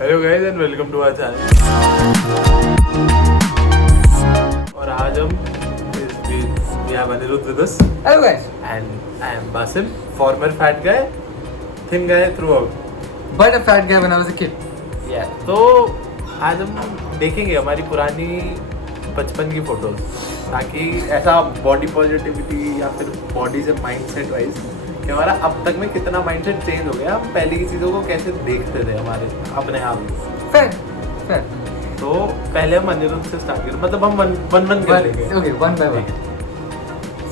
Hello guys and welcome to our channel. और आज हम we have Anirudh with us. Hello guys. And I am Basim, former fat guy, thin guy throughout. But a fat guy when I was a kid. Yeah. तो आज हम देखेंगे हमारी पुरानी बचपन की फोटोज, ताकि ऐसा बॉडी पॉजिटिविटी या फिर बॉडी से माइंडसेट वाइज कि हमारा अब तक में कितना माइंडसेट चेंज हो गया, हम पहले की चीज़ों को कैसे देखते थे हमारे अपने आप। Fair. तो पहले हम अनिरुद्ध से स्टार्ट करें, मतलब हम वन कर लेंगे। Okay, one by one.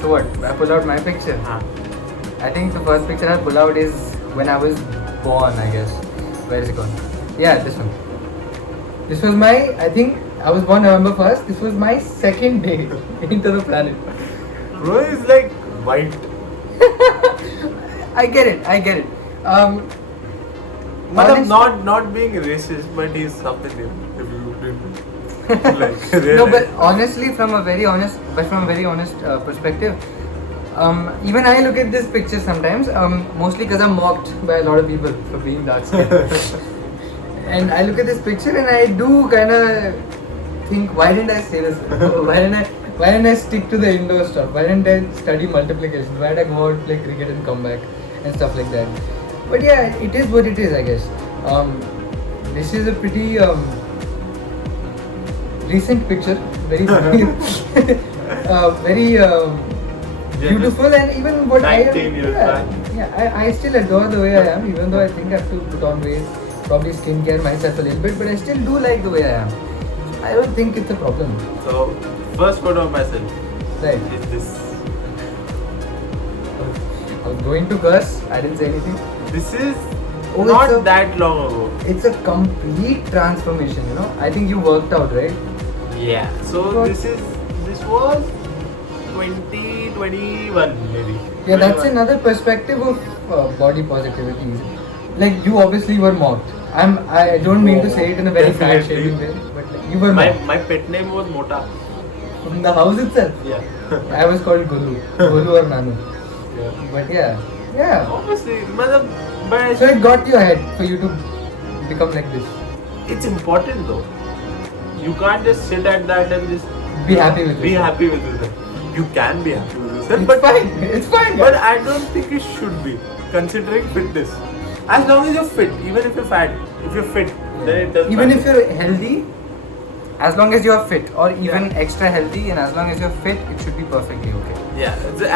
So what? I pull out my picture. हाँ। I think the first picture I pull out is when I was born, I guess. Where is it gone? Yeah, this one. This was my, I think I was born November 1st. This was my second day into the planet. Bro is like white. I get it. मतलब not being racist, but he's something different. If you didn't like realize. No, but honestly, from a very honest perspective, even I look at this picture sometimes, mostly because I'm mocked by a lot of people for being dark skinned. And I look at this picture and I do kind of think, why didn't I say this? Why didn't I stick to the indoor stuff? Why didn't I study multiplication? Why did I go out, play cricket and come back and stuff like that? But yeah, it is what it is, I guess. This is a pretty recent picture, very very beautiful, and even what 19 years back. I still adore the way I am, even though I think I have to put on weight, probably skincare myself a little bit, but I still do like the way I am. I don't think it's a problem. So first photo of myself. Right. Is this? I was going to curse. I didn't say anything. This is Oh, not that long ago. It's a complete transformation, you know. I think you worked out, right? Yeah. So this was 2021 maybe. Yeah, that's 21. another perspective of body positivity. Like you obviously were mocked. I don't mean to say it in a very fat Definitely. shaming way, but like, you were mocked. My pet name was Mota. In the house itself. Yeah. I was called Golu or Nanu. Yeah. But yeah. Obviously, but So it got you ahead for you to become like this. it's important though. You can't just sit at that and just Be happy with be yourself. happy with yourself. You can be happy with yourself, It's but fine. It's fine. But I don't think you should be, considering fitness. As long as you're fit, even if you're fat, if you're fit, then it doesn't Even matter. if you're healthy, as long as you're fit, or even extra healthy, and as long as you're fit, it should be perfectly okay.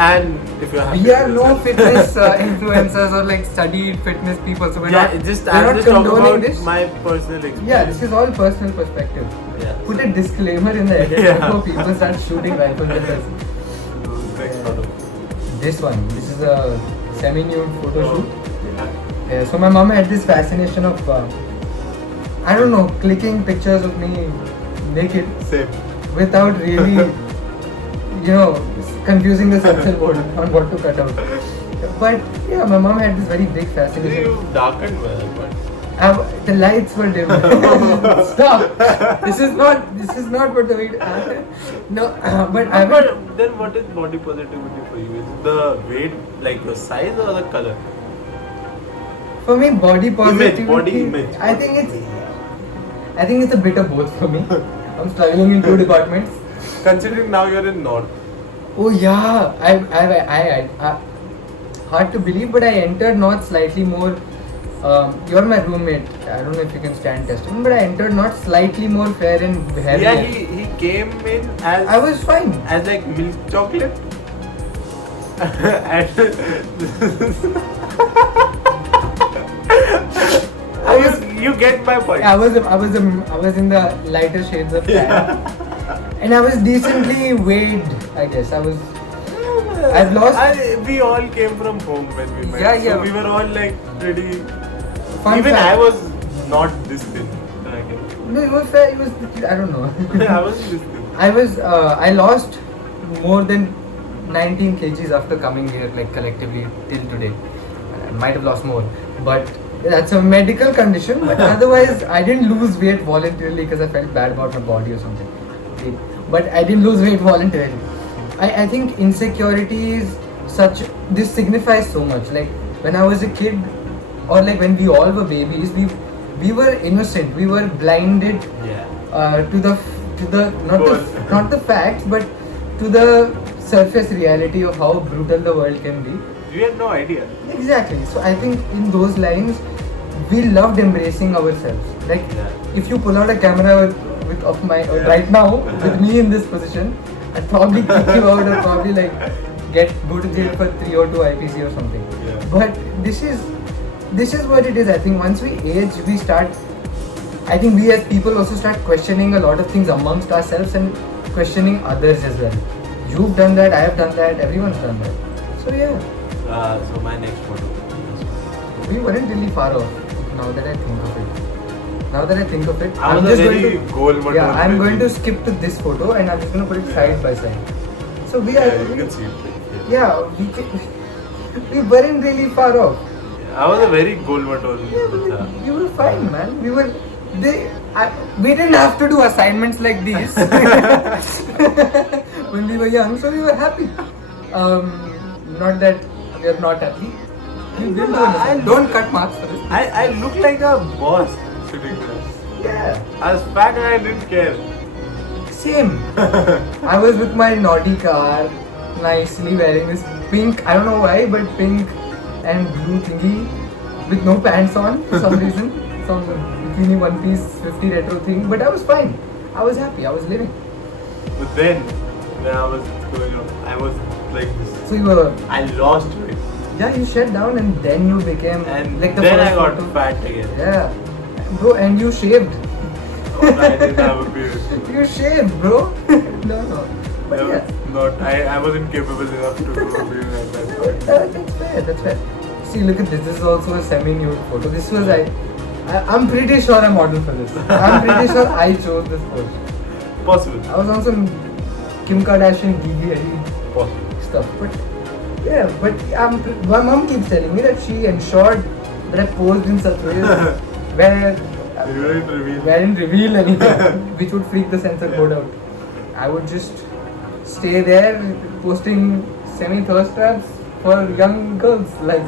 And if you're happy We are with no yourself. fitness influencers or like studied fitness people, so we're Yeah, not. I'm just condoning talking about this. my personal experience. Yeah, this is all personal perspective. Yeah. Put a disclaimer in the edit Yeah. before people start shooting rifles at us. Next photo. This is a semi-nude photo Oh. shoot. Yeah. Yeah, so my mom had this fascination of, I don't know, clicking pictures of me naked Same. without really, confusing the censor board on what to cut out. But yeah, my mom had this very big fascination. You darkened well, but The lights were dim. Stop. This is not what the weight. No, but I but will. then what is body positivity for you? Is the weight, like your size or the color? For me, body positivity. body image. I think it's a bit of both for me. I'm struggling in two departments. Considering now you're in North. Oh yeah, I hard to believe, but I entered North slightly more. You're my roommate. I don't know if you can stand testing, but I entered North slightly more fair and hairy. Yeah, he came in as I was fine. as like milk chocolate. And you get my point. I was in the lighter shades of tan, and I was decently weighed. I guess I've lost. We all came from home when we met. Yeah. So we were all like pretty. Fun Even fact. I was not this thin. I guess. No, it was fair. It was. I don't know. I was this thin. I lost more than 19 kgs after coming here, like collectively till today. I might have lost more, but that's a medical condition. But otherwise, I didn't lose weight voluntarily because I felt bad about my body or something. But I didn't lose weight voluntarily. I think insecurities this signifies so much. Like when I was a kid, or like when we all were babies, we were innocent. We were blinded to the not the facts, but to the surface reality of how brutal the world can be. We had no idea. Exactly. So I think in those lines, we loved embracing ourselves. Like if you pull out a camera with of my right now with me in this position, I'd probably kick you out or probably like go to jail for 3 or 2 IPC or something. Yeah. But this is what it is. I think once we age, we start. I think we as people also start questioning a lot of things amongst ourselves and questioning others as well. You've done that, I have done that, everyone's done that. So yeah. So my next photo. We weren't really far off. Now that I think of it, I'm just going to I'm going to skip to this photo and I'm just going to put it side by side. So we are. You can see it. We weren't really far off. I was a very goal motor. You were fine, man. We didn't have to do assignments like these when we were young, so we were happy. Not that we are not happy. Don't cut marks for this. I look like a boss sitting there. Yeah. I was fat and I didn't care. Same. I was with my naughty car, nicely wearing this pink, I don't know why, but pink and blue thingy with no pants on for some reason. Some bikini one piece 50 retro thing. But I was fine. I was happy. I was living. But then, when I was going on, I was like this. So you were... I lost weight. Yeah, you shut down and then you became and like the then first I got photo. fat again. Yeah. Bro, and you shaved. Oh, I didn't have a beard. You shaved, bro. No. But I wasn't capable enough to do a beard like that. That's fair. See, look at this. This is also a semi-nude photo. This was I'm pretty sure I modeled for this. I'm pretty sure I chose this pose. Possible. I was on some Kim Kardashian DD Possible. stuff, but yeah. But my mom keeps telling me that she ensured that I posed in such ways where didn't reveal anything, which would freak the censor board out. I would just stay there posting semi-thirst traps for young girls like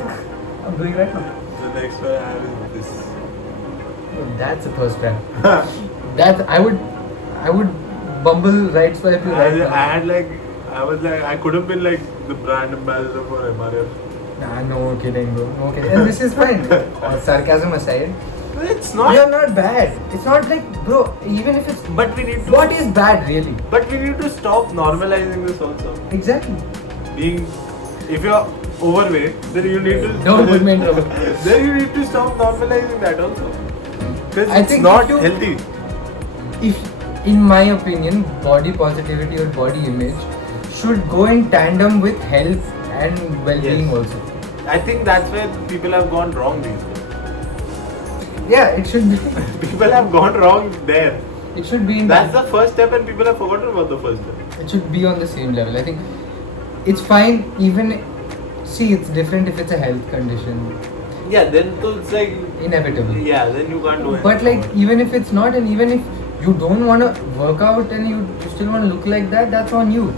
I'm doing right now. The next one I have is this. Oh, that's a thirst trap. That I would bumble right swipe you right now. I could have been like the brand ambassador for MRF. Nah, no kidding, bro. No kidding. And this is fine. Sarcasm aside. It's not. You're not bad. It's not like, bro, even if it's... But we need to... What is bad, really? But we need to stop normalizing this also. Exactly. If you're overweight, then you need to... Don't put me in trouble. Then you need to stop normalizing that also. Because I it's think not healthy. If, in my opinion, body positivity or body image should go in tandem with health and well-being also. I think that's where people have gone wrong these days. Yeah, it should be. People have gone wrong there. It should be in That's the first step and people have forgotten about the first step. It should be on the same level. I think it's fine even... See, it's different if it's a health condition. Yeah, then it's like... Inevitable. Yeah, then you can't do it. But like, even if it's not and even if you don't want to work out and you still want to look like that, that's on you.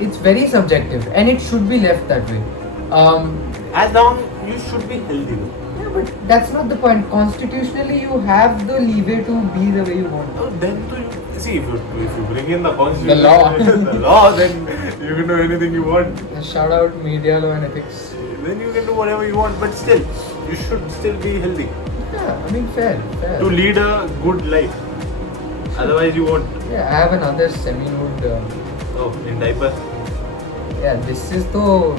It's very subjective and it should be left that way. As long you should be healthy though. Yeah, but that's not the point. Constitutionally, you have the leeway to be the way you want. Oh, then see, if you bring in the constitution, The law. the law, then you can do anything you want. Shout out media law and ethics. Then you can do whatever you want, but still, you should still be healthy. Yeah, I mean fair. To lead a good life. Otherwise, you won't. Yeah, I have another semi-nude. In diaper. Yeah, this is though.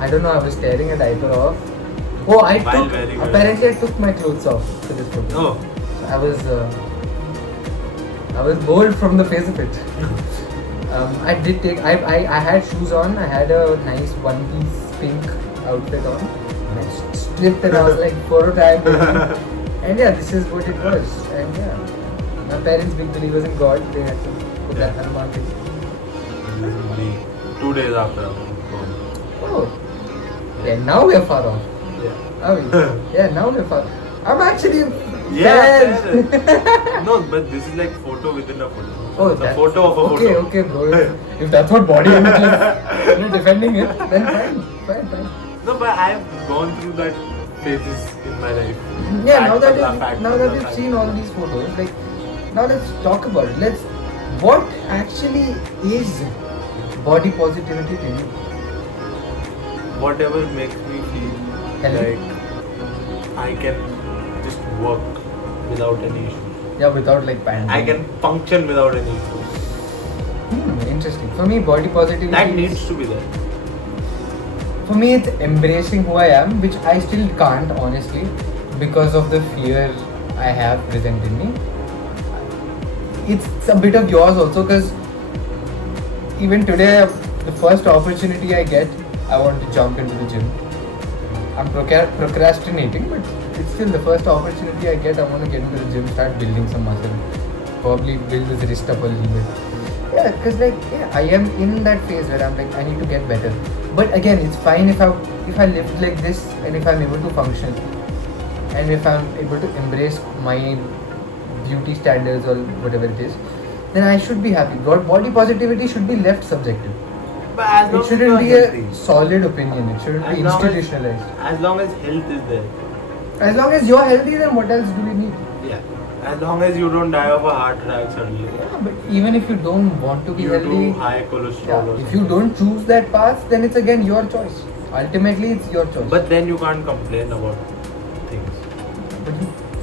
I don't know. I was tearing a diaper off. Oh, apparently I took my clothes off for this photo. Oh. So I was bold from the face of it. I did take. I had shoes on. I had a nice one-piece pink outfit on. And I stripped and I was like, photo time. And yeah, this is what it was. And yeah, my parents big believers in God. They had to put that Hanuman thing. This is only 2 days after. Oh. Yeah, now we're far off. Yeah. Are we? Yeah, now we're far. I'm actually... Yeah. No, but this is like photo within a photo. Oh, it's a photo of a photo. Okay, bro. If that's what body image is, defending it, then fine. No, but I've gone through that phases in my life. Yeah, Fat, now that padla, fat, now padla, that we've fat. seen all these photos, like now let's talk about it. What actually is body positivity to you? Whatever makes me feel Healthy? like I can just work without any issues. Yeah, without like panting. I can function without any issues. Interesting. For me, body positivity. That is- needs to be there. For me, it's embracing who I am, which I still can't honestly, because of the fear I have present in me. It's a bit of yours also, because even today, the first opportunity I get, I want to jump into the gym. I'm procrastinating, but it's still the first opportunity I get. I want to get into the gym, start building some muscle, probably build this wrist up a little bit. Yeah, because I am in that phase where I'm like, I need to get better. But again, it's fine if I live like this, and if I'm able to function, and if I'm able to embrace my beauty standards or whatever it is, then I should be happy. Body positivity should be left subjective. But as long It as shouldn't you're be healthy, a solid opinion. It shouldn't be As long as- institutionalized. as long as health is there. As long as you're healthy, then what else do we need? Yeah. As long as you don't die of a heart attack suddenly. Yeah, but even if you don't want to be You healthy, do high cholesterol or if you something. don't choose that path, then it's again your choice. Ultimately, it's your choice. But then you can't complain about things. But,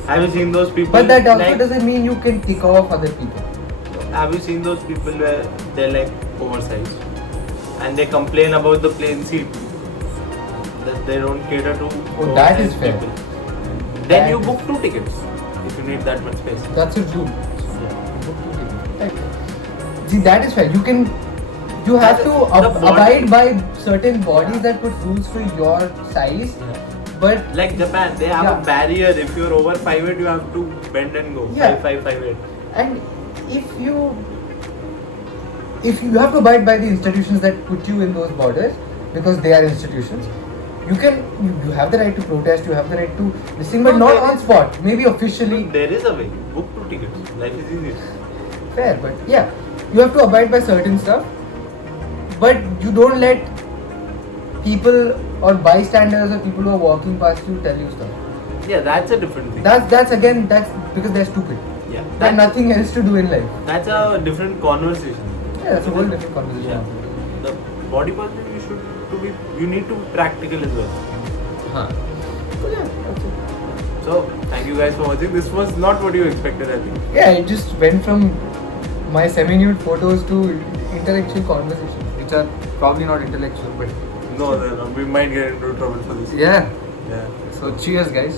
Have you seen those people? but that also like, doesn't mean you can tick off other people. Have you seen those people where they're like oversized and they complain about the plain seat? That they don't cater to Oh, that is oversized fair. people. Then That you is- book 2 tickets if you need that much space. That's a rule. Yeah. See, that is fair. You have to The body- abide by certain bodies that put rules for your size, Yeah. but Like Japan, they have Yeah. a barrier. If you're over 5'8", you have to bend and go. Yeah. 5'5", 5'8". and if you have to abide by the institutions that put you in those borders because they are institutions, you have the right to protest, you have the right to listen, but No, not there on is- spot. Maybe officially. There is a way. Book 2 tickets. Life is easy. Fair, but yeah, you have to abide by certain stuff, but you don't let people or bystanders or people who are walking past you tell you stuff. Yeah, that's a different thing. That's because they're stupid. Yeah, They have that's, nothing else to do in life. that's a different conversation. Yeah, that's a whole different conversation. Yeah. The body positive you need to be practical as well. Huh. So yeah, that's it. So thank you guys for watching. This was not what you expected, I think. Yeah, it just went from my semi-nude photos to intellectual conversations, which are probably not intellectual, but No, we might get into trouble for this. yeah. Yeah. So cheers, guys.